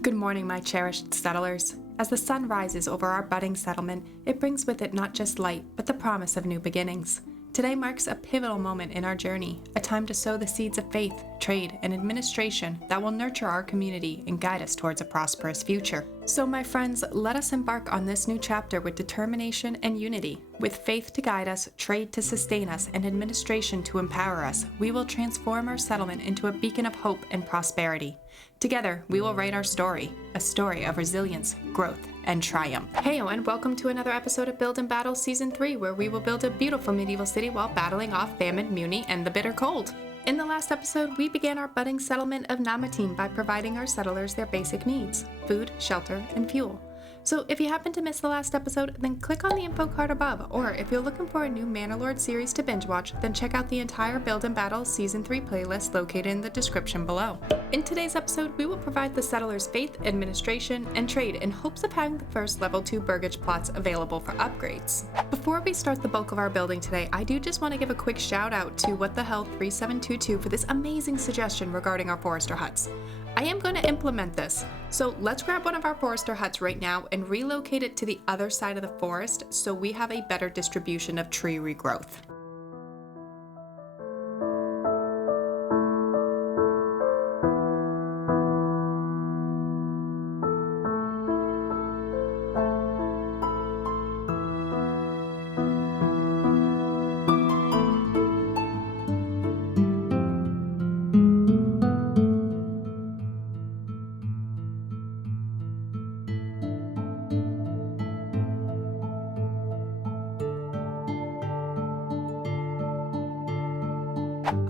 Good morning, my cherished settlers. As the sun rises over our budding settlement, it brings with it not just light, but the promise of new beginnings. Today marks a pivotal moment in our journey, a time to sow the seeds of faith, trade, and administration that will nurture our community and guide us towards a prosperous future. So, my friends, let us embark on this new chapter with determination and unity. With faith to guide us, trade to sustain us, and administration to empower us, we will transform our settlement into a beacon of hope and prosperity. Together, we will write our story, a story of resilience, growth, and triumph. Heyo and welcome to another episode of Build&Battle Season 3, where we will build a beautiful medieval city while battling off famine, muni, and the bitter cold. In the last episode, we began our budding settlement of Namateen by providing our settlers their basic needs: food, shelter, and fuel. So if you happen to miss the last episode, then click on the info card above, or if you're looking for a new Manor Lords series to binge watch, then check out the entire Build&Battle Season 3 playlist located in the description below. In today's episode, we will provide the settlers faith, administration, and trade in hopes of having the first level 2 burgage plots available for upgrades. Before we start the bulk of our building today, I do just want to give a quick shout out to What the Hell 3722 for this amazing suggestion regarding our forester huts. I am going to implement this, so let's grab one of our forester huts right now and relocate it to the other side of the forest so we have a better distribution of tree regrowth.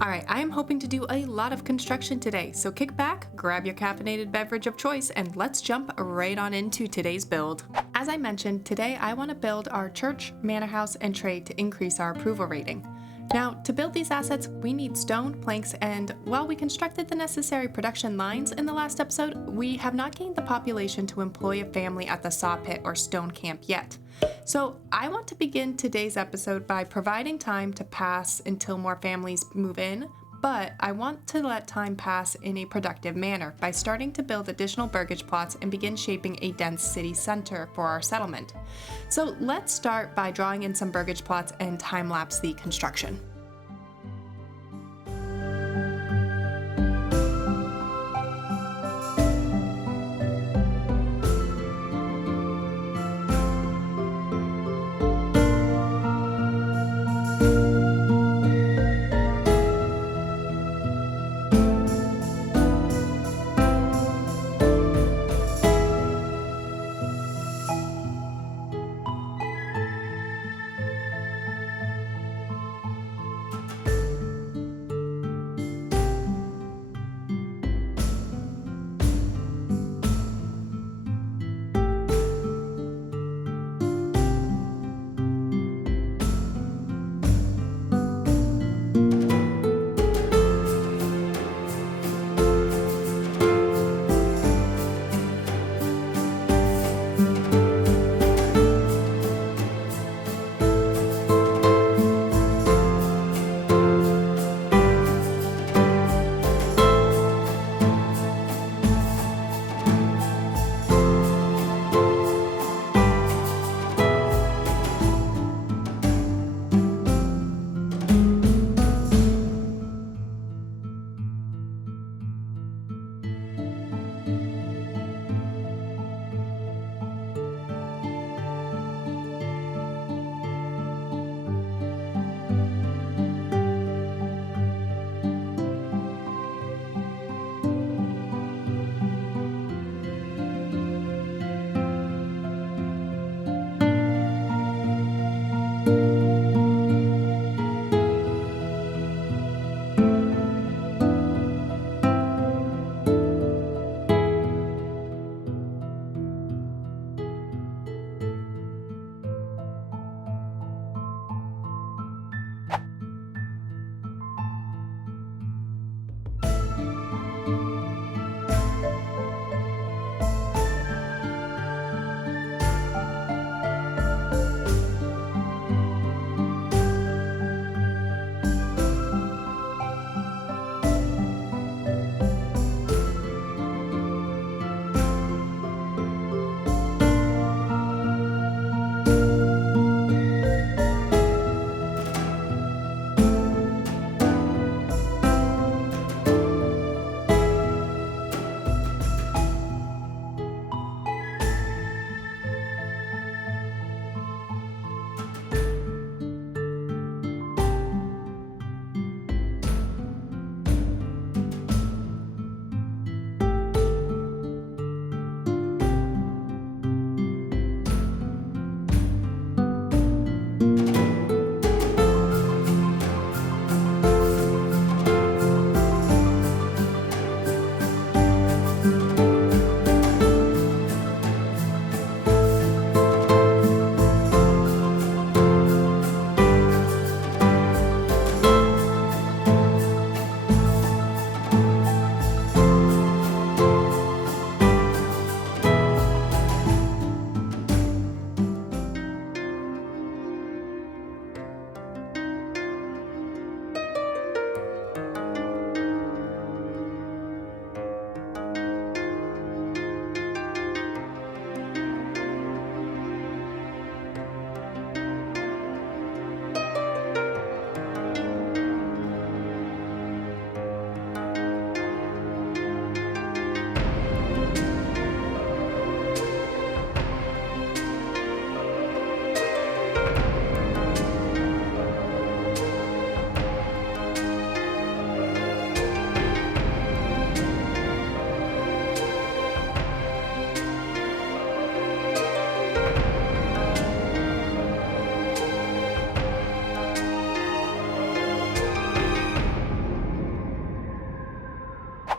Alright, I am hoping to do a lot of construction today, so kick back, grab your caffeinated beverage of choice, and let's jump right on into today's build. As I mentioned, today I want to build our church, manor house, and trade to increase our approval rating. Now, to build these assets, we need stone, planks, and while we constructed the necessary production lines in the last episode, we have not gained the population to employ a family at the saw pit or stone camp yet. So I want to begin today's episode by providing time to pass until more families move in, but I want to let time pass in a productive manner by starting to build additional burgage plots and begin shaping a dense city center for our settlement. So let's start by drawing in some burgage plots and time-lapse the construction.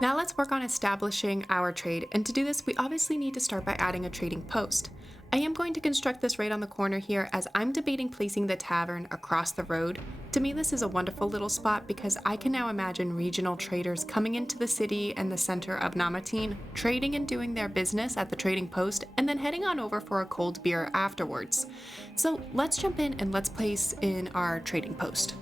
Now let's work on establishing our trade, and to do this, we obviously need to start by adding a trading post. I am going to construct this right on the corner here as I'm debating placing the tavern across the road. To me, this is a wonderful little spot because I can now imagine regional traders coming into the city and the center of Namateen, trading and doing their business at the trading post, and then heading on over for a cold beer afterwards. So let's jump in and let's place in our trading post.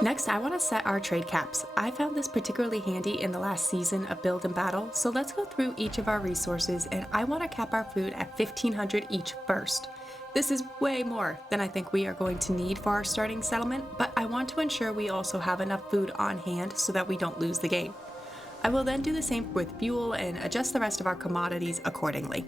Next, I want to set our trade caps. I found this particularly handy in the last season of Build and Battle, so let's go through each of our resources, and I want to cap our food at 1500 each first. This is way more than I think we are going to need for our starting settlement, but I want to ensure we also have enough food on hand so that we don't lose the game. I will then do the same with fuel and adjust the rest of our commodities accordingly.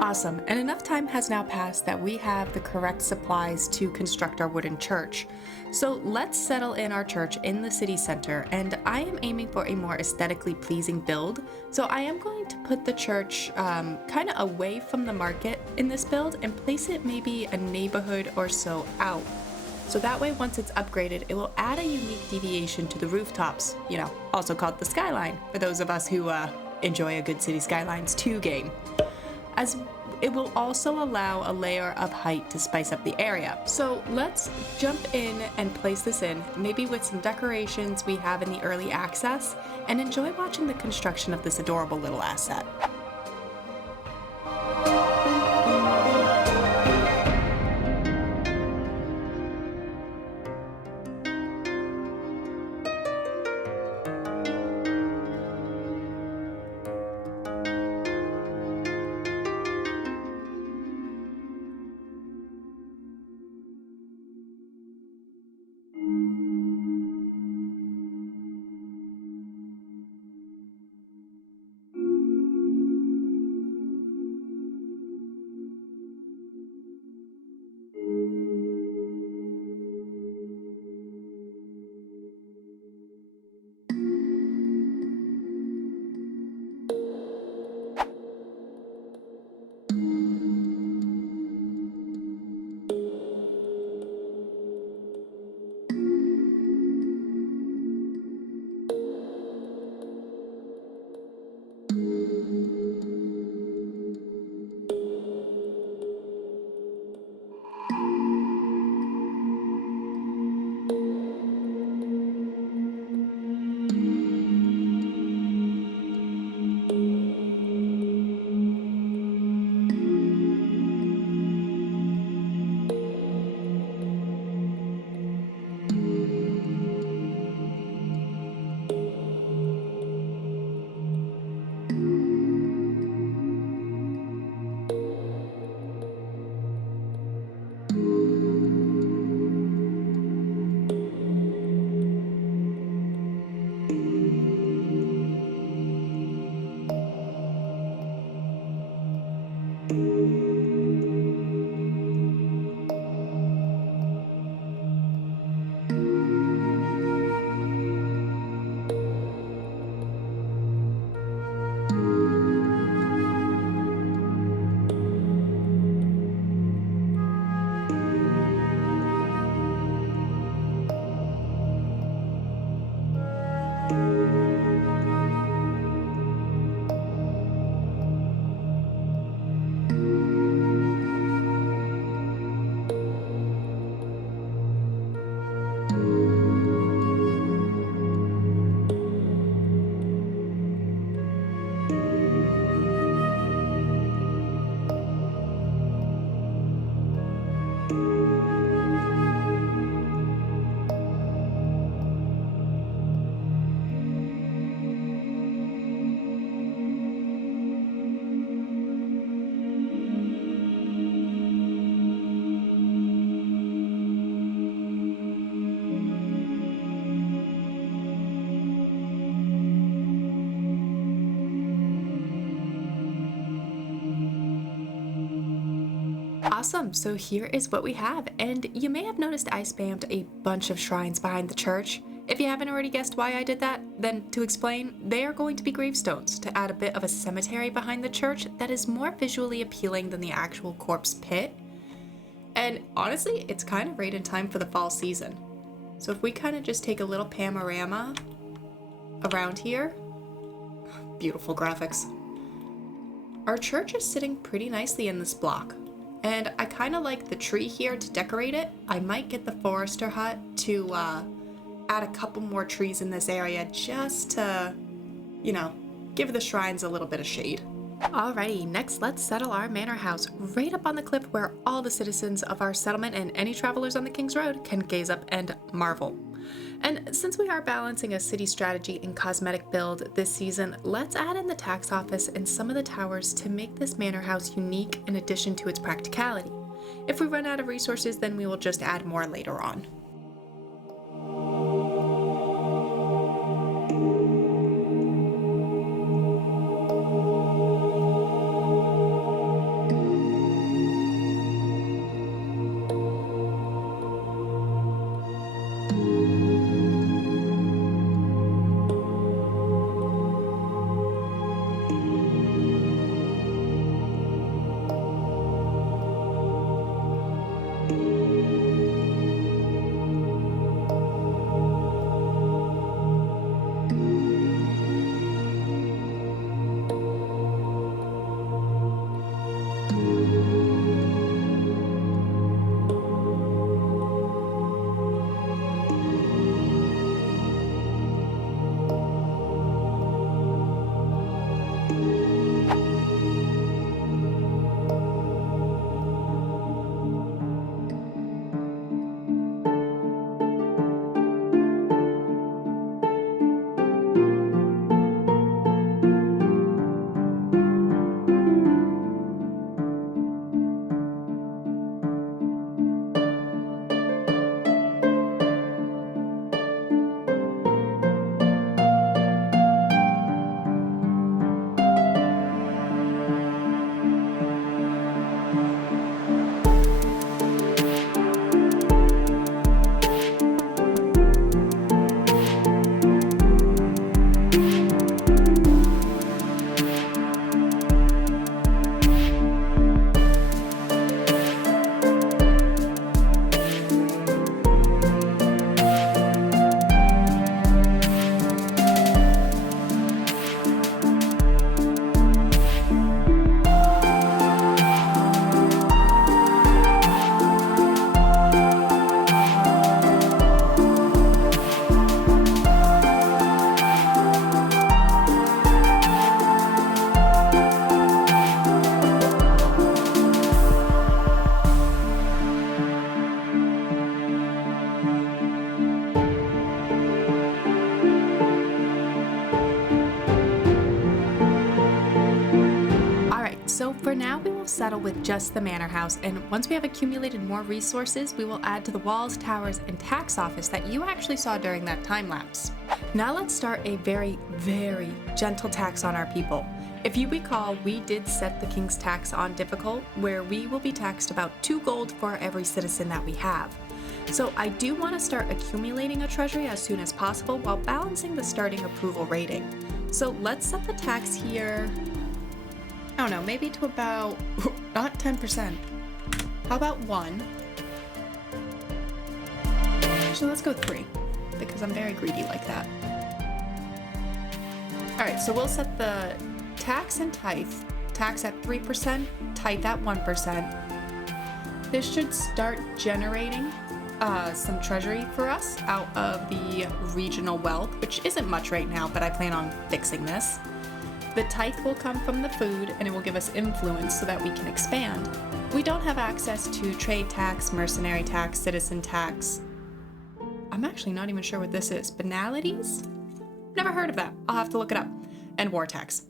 Awesome, and enough time has now passed that we have the correct supplies to construct our wooden church. So let's settle in our church in the city center, and I am aiming for a more aesthetically pleasing build. So I am going to put the church kind of away from the market in this build and place it maybe a neighborhood or so out. So that way, once it's upgraded, it will add a unique deviation to the rooftops, also called the skyline, for those of us who enjoy a good City Skylines 2 game. As it will also allow a layer of height to spice up the area. So let's jump in and place this in, maybe with some decorations we have in the early access, and enjoy watching the construction of this adorable little asset. Awesome, so here is what we have, and you may have noticed I spammed a bunch of shrines behind the church. If you haven't already guessed why I did that, then to explain, they are going to be gravestones to add a bit of a cemetery behind the church that is more visually appealing than the actual corpse pit. And honestly, it's kind of right in time for the fall season. So if we kind of just take a little panorama around here, beautiful graphics. Our church is sitting pretty nicely in this block. And I kind of like the tree here to decorate it. I might get the forester hut to add a couple more trees in this area just to, you know, give the shrines a little bit of shade. Alrighty, next let's settle our manor house right up on the cliff where all the citizens of our settlement and any travelers on the King's Road can gaze up and marvel. And since we are balancing a city strategy and cosmetic build this season, let's add in the tax office and some of the towers to make this manor house unique in addition to its practicality. If we run out of resources, then we will just add more later on. So for now, we will settle with just the manor house, and once we have accumulated more resources, we will add to the walls, towers, and tax office that you actually saw during that time lapse. Now let's start a very, very gentle tax on our people. If you recall, we did set the king's tax on difficult, where we will be taxed about 2 gold for every citizen that we have. So I do want to start accumulating a treasury as soon as possible while balancing the starting approval rating. So let's set the tax here, I don't know, maybe to about, not 10%. How about 1? Actually, let's go 3, because I'm very greedy like that. Alright, so we'll set the tax and tithe. Tax at 3%, tithe at 1%. This should start generating some treasury for us out of the regional wealth, which isn't much right now, but I plan on fixing this. The tithe will come from the food, and it will give us influence so that we can expand. We don't have access to trade tax, mercenary tax, citizen tax. I'm actually not even sure what this is. Banalities? Never heard of that. I'll have to look it up. And war tax.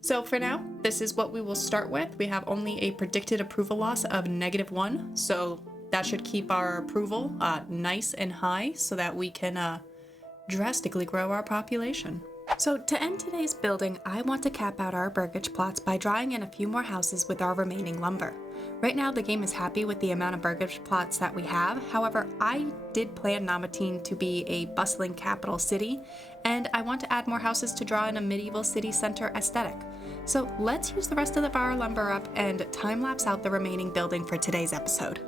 So for now, this is what we will start with. We have only a predicted approval loss of -1, so that should keep our approval nice and high so that we can drastically grow our population. So to end today's building, I want to cap out our burgage plots by drawing in a few more houses with our remaining lumber. Right now the game is happy with the amount of burgage plots that we have, however I did plan Namatine to be a bustling capital city, and I want to add more houses to draw in a medieval city center aesthetic. So let's use the rest of our lumber up and time-lapse out the remaining building for today's episode.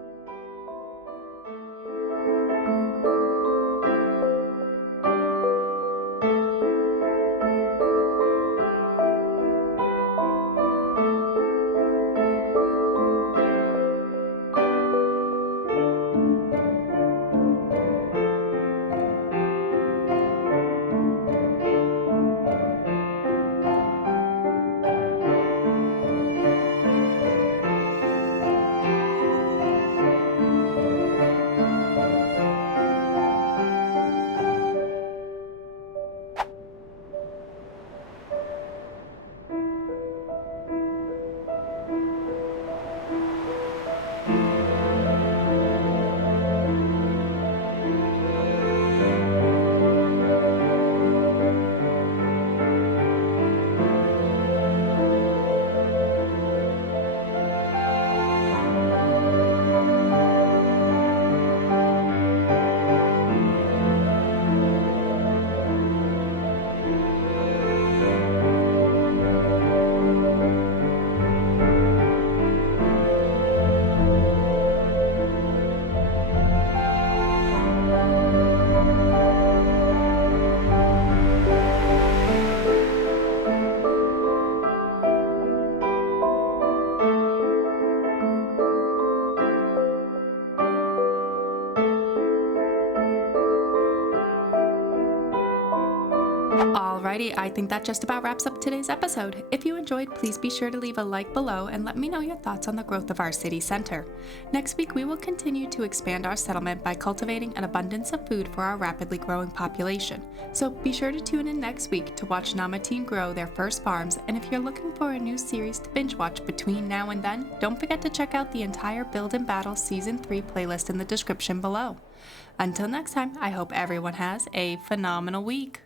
Alrighty, I think that just about wraps up today's episode. If you enjoyed, please be sure to leave a like below and let me know your thoughts on the growth of our city center. Next week, we will continue to expand our settlement by cultivating an abundance of food for our rapidly growing population. So be sure to tune in next week to watch Namatine grow their first farms, and if you're looking for a new series to binge watch between now and then, don't forget to check out the entire Build&Battle Season 3 playlist in the description below. Until next time, I hope everyone has a phenomenal week.